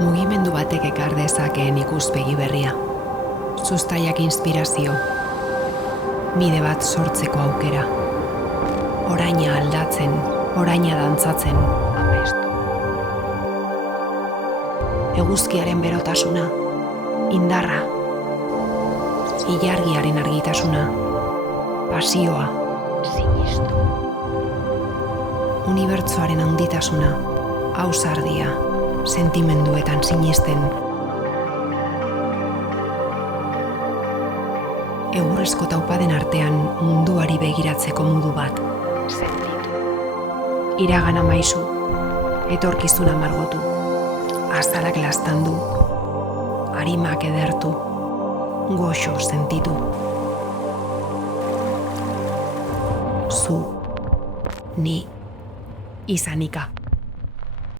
Mugimendu batek ekar dezakeen ikuspegi berria. Zuztaiak inspirazio. Bide bat sortzeko aukera. Oraina aldatzen, oraina dantzatzen, amestu. Eguzkiaren berotasuna, indarra. Ilargiaren argitasuna, pasioa, sinistu. Unibertsoaren handitasuna, ausardia, sentimenduetan sinisten. Egurrezko taupaden artean munduari begiratzeko modu bat. Sentitu. Iragana maisu, etorkizuna margotu, azalak laztandu, arimak edertu, goxo sentitu. Zu, ni, izanika.